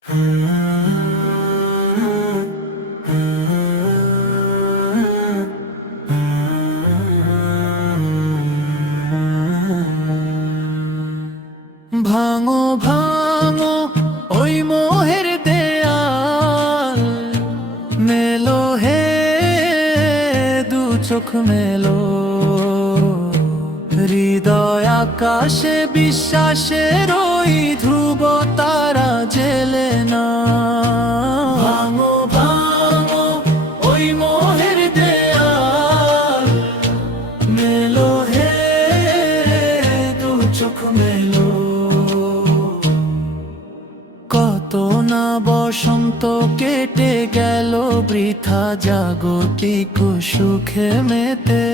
ভাঙো ভাঙো ওই মোহের দেয়াল, মেলো হে দু চোখ মেলো, হৃদয় আকাশে বিশ্বাসের ওই ধ্রুব তারা জেলে না। ভাঙো ভাঙো ওই মোহের দেয়াল, মেলো হে দু চোখ মেলো। কত না বসন্ত কেটে গেল বৃথা জাগতিক সুখে মেতে,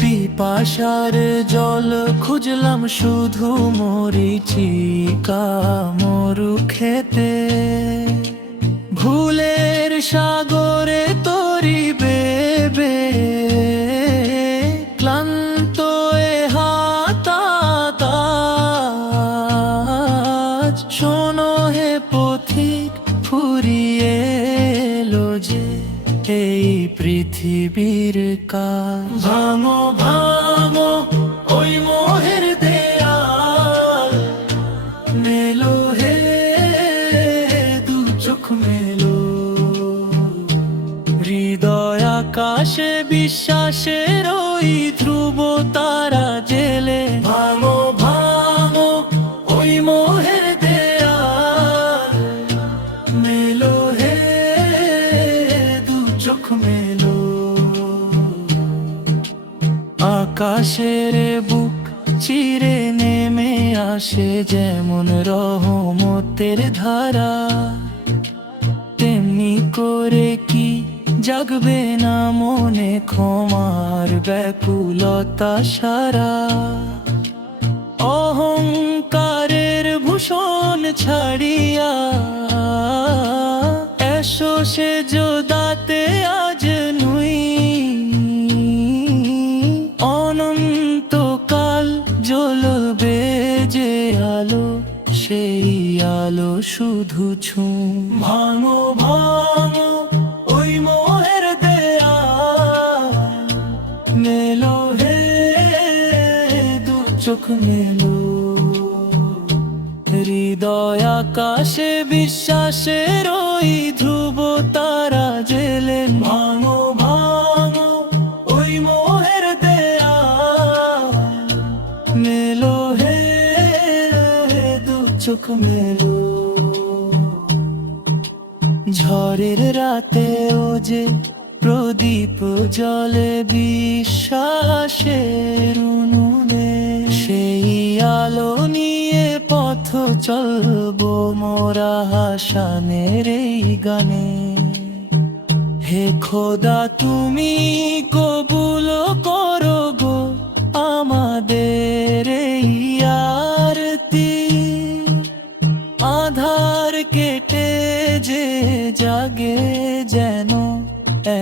পিপাসার জল খুঁজলাম শুধু মরিচিকা মরু খেতে। ভুলের সাগরে তরি বেবে ক্লান্ত এ হাতাতাজ, শোনো হে পথিক ফুরিয়ে এলো যে এই পৃথিবীর কাজ। ভাঙো ভাঙো ওই মোহের দেয়াল, মেলো হে দু চোখ মেলো, হৃদয় আকাশে বিশ্বাসের ওই ধ্রুব তারা জেলে। ভাঙো ভাঙো ওই মোহের দেয়াল, মেলো হে দু চোখ মেলো। আকাশের বুক চিরে নেমে আসে যেমন রহমতের ধারা, তেমনি করে কি জাগবে না মনে ক্ষমার ব্যাকুলতা সারা। অহংকারের ভূষণ ছাড়িয়া এসো সে যোদাতে আজ নুই, অনন্তকাল জ্বলবে যে আলো, সেই আলো শুধু ছুঁ। ভাঙো ভাঙো ওই মোহের দেয়াল, মেলো হে দু চোখ মেলো, হৃদয় আকাশে বিশ্বাসের ওই ধ্রুব তারা জেলে। ভাঙো ভাঙো ওই মোহের দেয়াল, মেলো হে দু চোখ মেলো। ঝড়ের রাতে ও যে প্রদীপ জলে বিশ্বাসের উনুনে, সেই আলো নিয়ে পথ চলবো মোরা হাসানের এই গানে। হে খোদা তুমি কবুল করো গো আমাদের এই আরতি, আধার কেটে যে জাগে যেন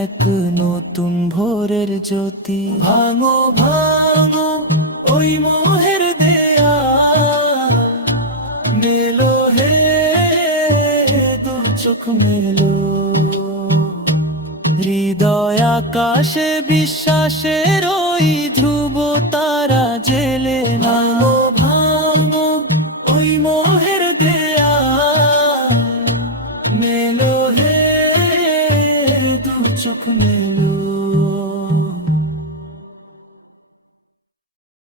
এক নতুন ভোরের জ্যোতি। ভাঙো ভাঙো ওই মোহের দেয়াল, মেলো হে দু চোখ মেলো, হৃদয় আকাশে বিশ্বাসের ওই ধ্রুব তারা জেলে। ভাঙো ভাঙো ওই মোহের দেয়াল, মেলো হে দু চোখ মেলো।